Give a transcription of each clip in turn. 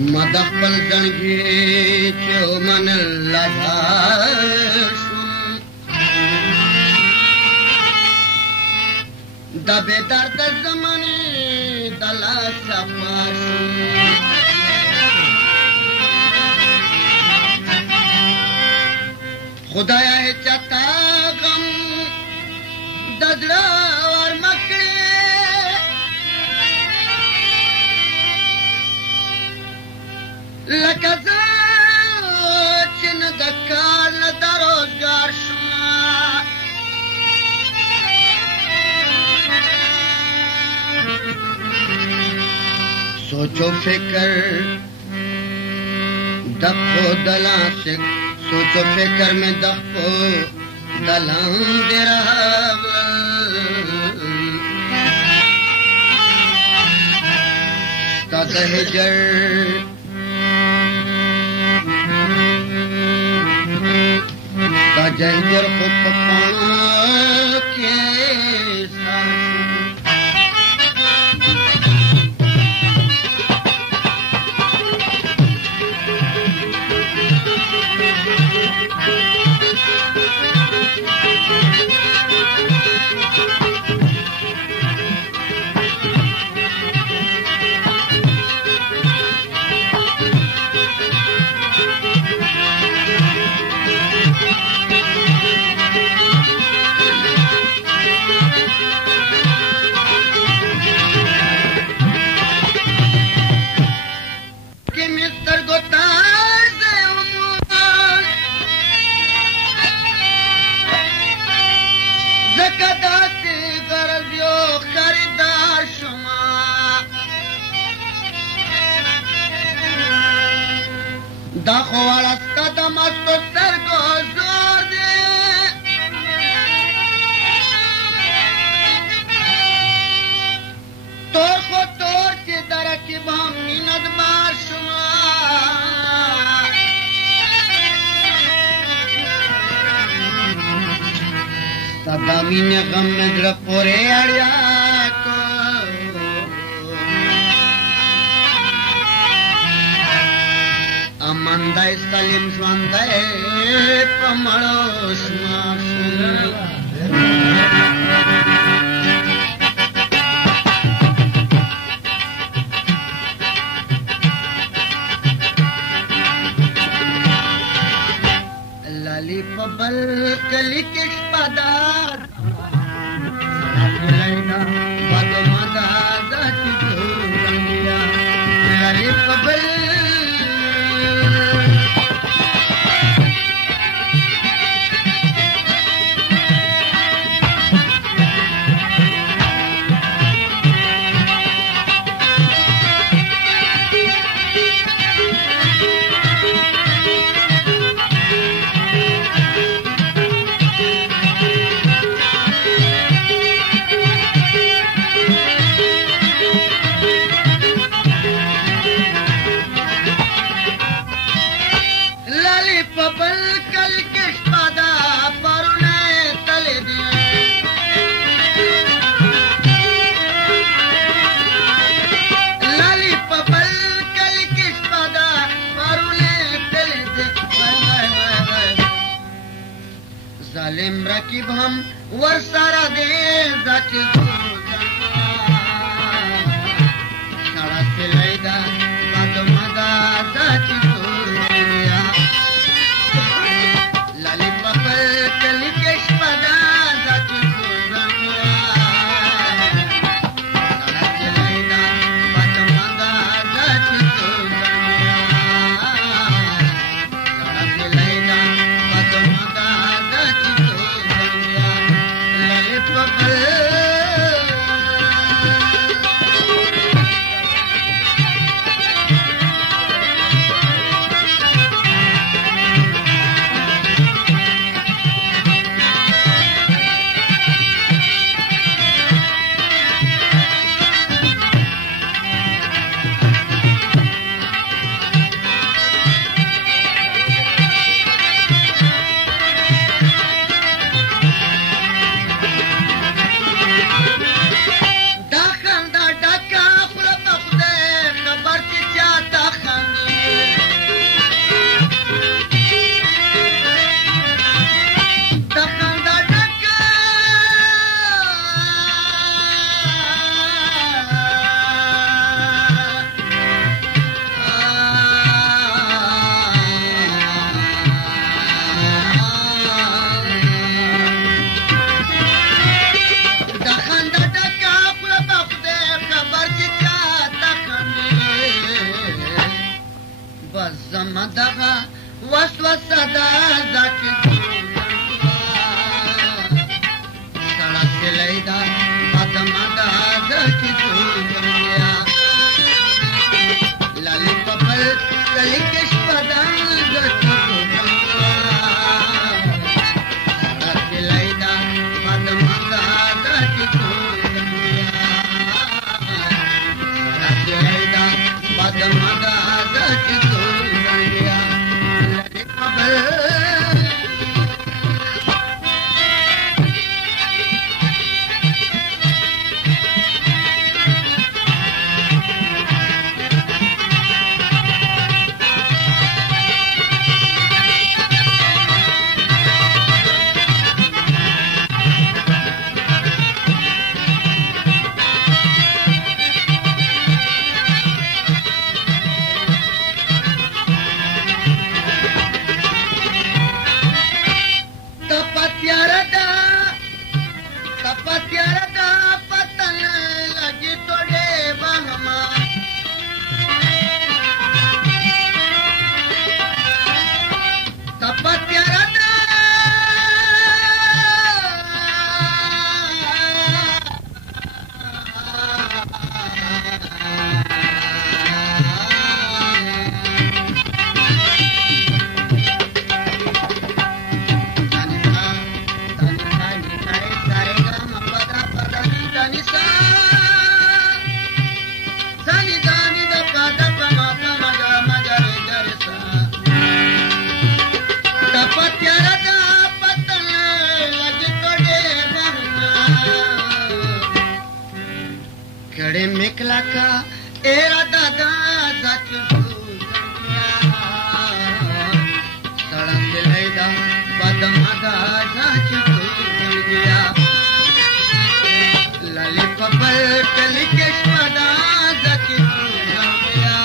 مدخل دنگی چو من لداشم دبه درد زمانی دلا سفاشم خدایا چتا غم دزلا ور مکړي لکه زه چې نه د کار نه د روزګار شوم سوچو فکر دخو دلان سے سوچو فکر میں دخو دلان دے رہا تد ہجر تجہجر خود پانا کے دا خوالستا دا مستو سترگو زور دے تور خو تور چی درکی بام میند بار شما ستا مین غم نجر پورے اڑیا کو اماندای سلیم ژوندی په مړو شمار شو لالی په بل کلی کې شپه ده لینا بادو مدا داتې جوړنګیا لالی په بل ظالم رکیب ہم ورسارا دے ذاتی شڑا سے لیدا بادو مدا ذاتی دوریا لالی پپل کلی کش پدا ذاتی دوریا شڑا سے لیدا بادو مدا ذاتی دوریا شڑا سے لیدا بادو مدا ذاتی मदगा वसवसदा जाके सड़क लेदा पदमदा जाके लाली पपल कलिकेश पदा जाके सड़क लेदा पदमदा जाके सड़क लेदा पदमदा जाके कड़े मिकला का एरा दादा सड़क लेदा पदमदा गया लाली पपल कलिकेश पदा गया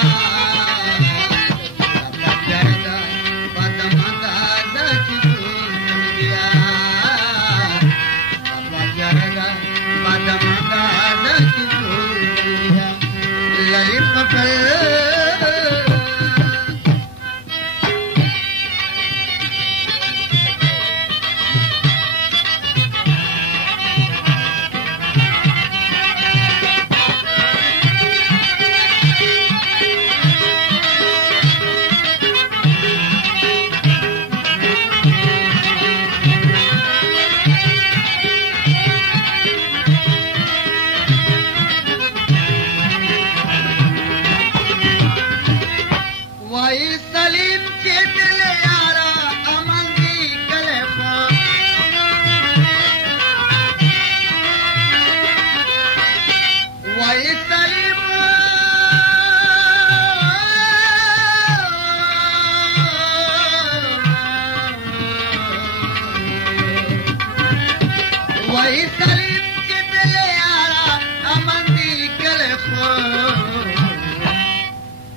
पदमदा गया पदमदा लाली पपल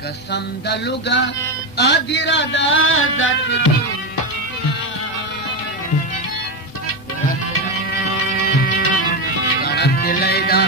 कसम दलुगा आदिरादा जाके सड़क लेदा